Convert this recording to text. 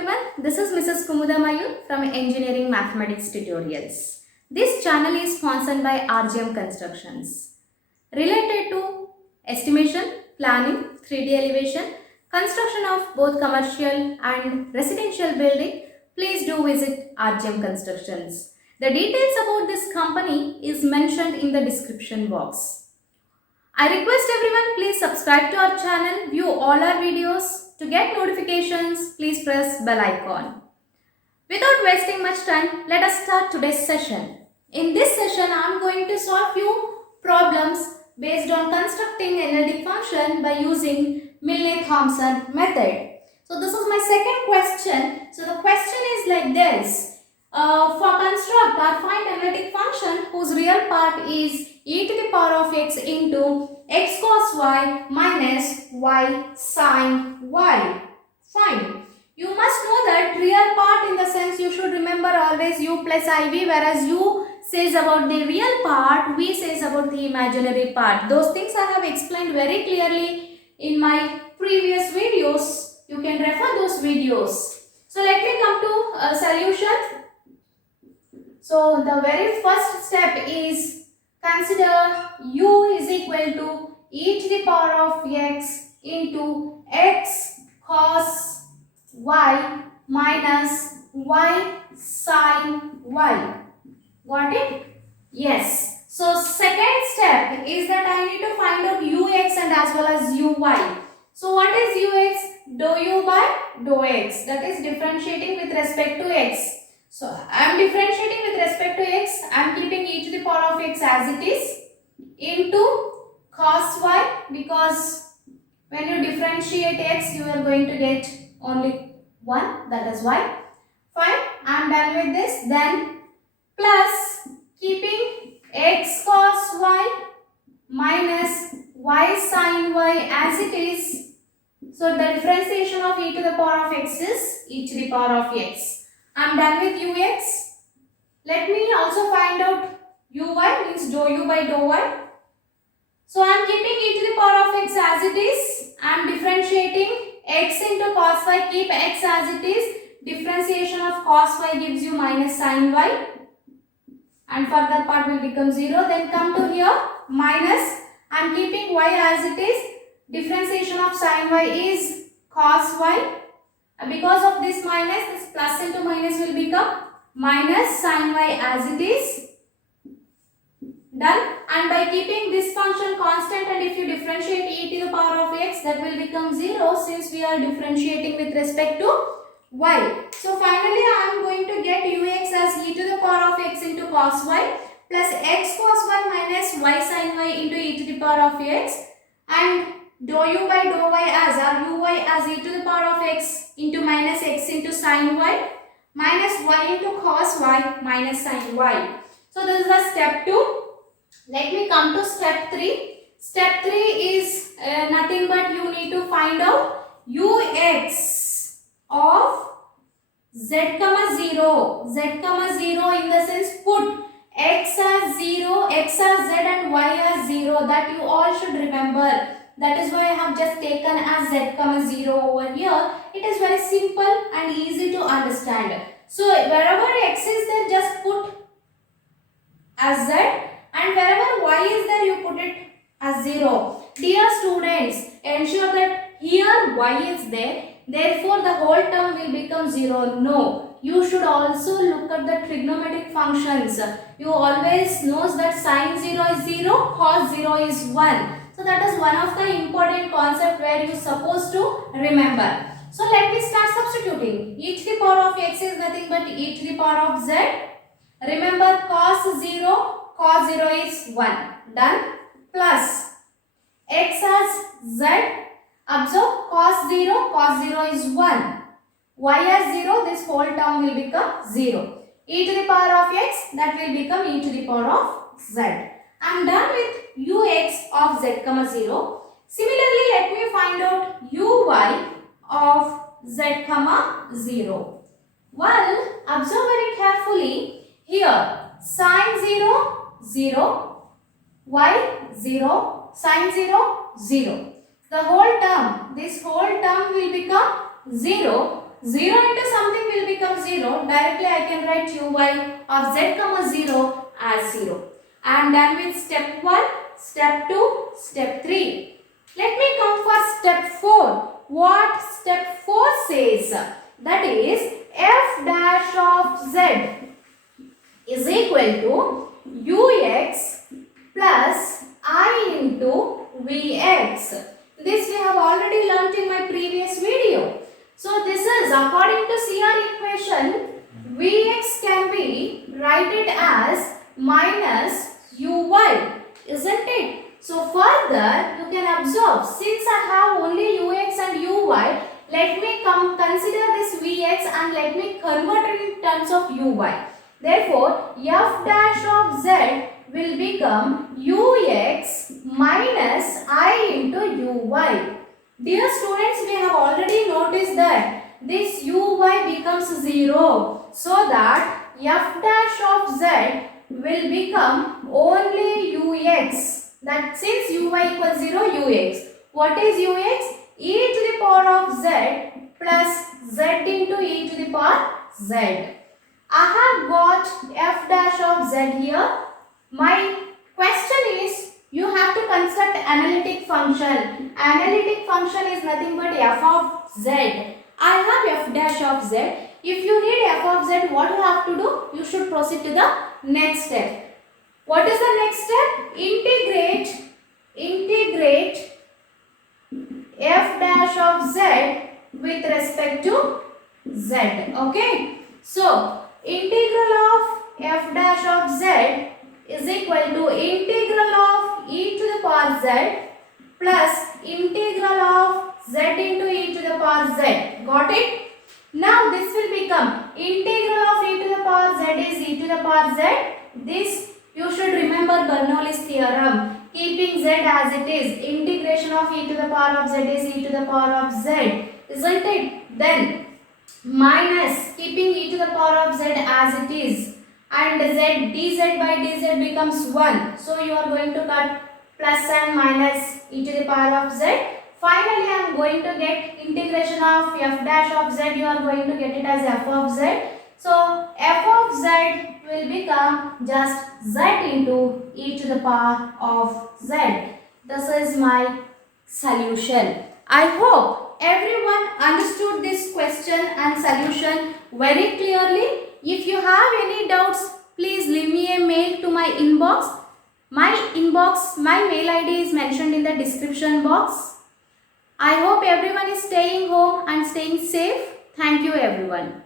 everyone, this is Mrs. Mayur from Engineering Mathematics Tutorials. This channel is sponsored by RGM Constructions. Related to estimation, planning, 3D elevation, construction of both commercial and residential building, please do visit RGM Constructions. The details about this company is mentioned in the description box. I request everyone please subscribe to our channel, view all our videos. To get notifications, please press bell icon. Without wasting much time, let us start today's session. In this session, I am going to solve few problems based on constructing analytic function by using Milne-Thomson method. So this is my second question. So the question is like this. For construct or find analytic function whose real part is e to the power of x into x cos y minus y sin y. Fine. You must know that real part in the sense you should remember always u plus iv, whereas u says about the real part, v says about the imaginary part. Those things I have explained very clearly in my previous videos. You can refer those videos. So let me come to a solution. So the very first step is consider u is equal to e to the power of x into x cos y minus y sin y. Got it? Yes. So second step is that I need to find out ux and as well as uy. So what is ux? Dou u by dou x. That is differentiating with respect to x. So I am differentiating with respect to x. I am keeping e to the power of x as it is into cos y, because when you differentiate x you are going to get only 1, that is y. Fine, I am done with this. Then plus keeping x cos y minus y sin y as it is. So the differentiation of e to the power of x is e to the power of x. I am done with ux. Let me also find out uy, means dou u by dou y. So I am keeping e to the power of x as it is. I am differentiating x into cos y. Keep x as it is. Differentiation of cos y gives you minus sin y. And further part will become 0. Then come to here minus. I am keeping y as it is. Differentiation of sin y is cos y. Because of this minus, this plus into minus will become minus sin y as it is. Done. And by keeping this function constant, and if you differentiate e to the power of x, that will become 0 since we are differentiating with respect to y. So finally I am going to get ux as e to the power of x into cos y plus x cos y minus y sin y into e to the power of x, and dou u by dou y as uy as e to the power of x into minus x into sin y minus y into cos y minus sin y. So this is a step 2. Let me come to step 3. Step 3 is nothing but you need to find out ux of z comma 0. Z comma 0 in the sense put x as 0, x as z and y as 0. That you all should remember. That is why I have just taken as z comma 0 over here. It is very simple and easy to understand. So wherever x is there, just put as z, and wherever y is there, you put it as 0. Dear students, ensure that here y is there. Therefore, the whole term will become 0. No. You should also look at the trigonometric functions. You always knows that sin 0 is 0, cos 0 is 1. So that is one of the important concept where you are supposed to remember. So let me start substituting. E to the power of x is nothing but e to the power of z. Remember cos 0 is 1. Done. Plus x as z. Observe cos 0 is 1. Y as 0, this whole term will become 0. E to the power of x, that will become e to the power of z. I am done with ux of z comma 0. Similarly, let me find out uy of z comma 0. Well, observe very carefully. Here, sin 0, 0, y 0, sin 0, 0. The whole term, this whole term will become 0. 0 into something will become 0. Directly I can write uy of z comma 0 as 0. I am done with step 1, step 2, step 3. Let me come for step 4. What step 4 says? That is f dash of z is equal to ux plus I into vx. This we have already learnt in my previous video. So this is according to CR equation, vx can be written as minus uy, isn't it? So further you can observe, since I have only ux and uy, let me consider this vx and let me convert it in terms of uy. Therefore, f dash of z will become ux minus I into uy. Dear students, we have already noticed that this uy becomes 0. So that f dash of z will become only ux. That since uy equals 0, ux. What is ux? E to the power of z plus z into e to the power z. I have got f dash of z here. My question is, you have to construct analytic function. Analytic function is nothing but f of z. I have f dash of z. If you need f of z, what you have to do? You should proceed to the next step. What is the next step? Integrate f dash of z with respect to z. Okay. So, integral of f dash of z is equal to integral of e to the power z plus integral of z into e to the power z. Got it? Now this will become integral of e to the power z is e to the power z. This you should remember Bernoulli's theorem. Keeping z as it is, integration of e to the power of z is e to the power of z. Isn't it? Then minus keeping e to the power of z as it is, and z dz by dz becomes 1. So you are going to cut plus and minus e to the power of z. Finally I am going to get integration of f dash of z. You are going to get it as f of z. So f of z will become just z into e to the power of z. This is my solution. I hope everyone understood this question and solution very clearly. If you have any doubts, please leave me a mail to my inbox. My mail ID is mentioned in the description box. I hope everyone is staying home and staying safe. Thank you everyone.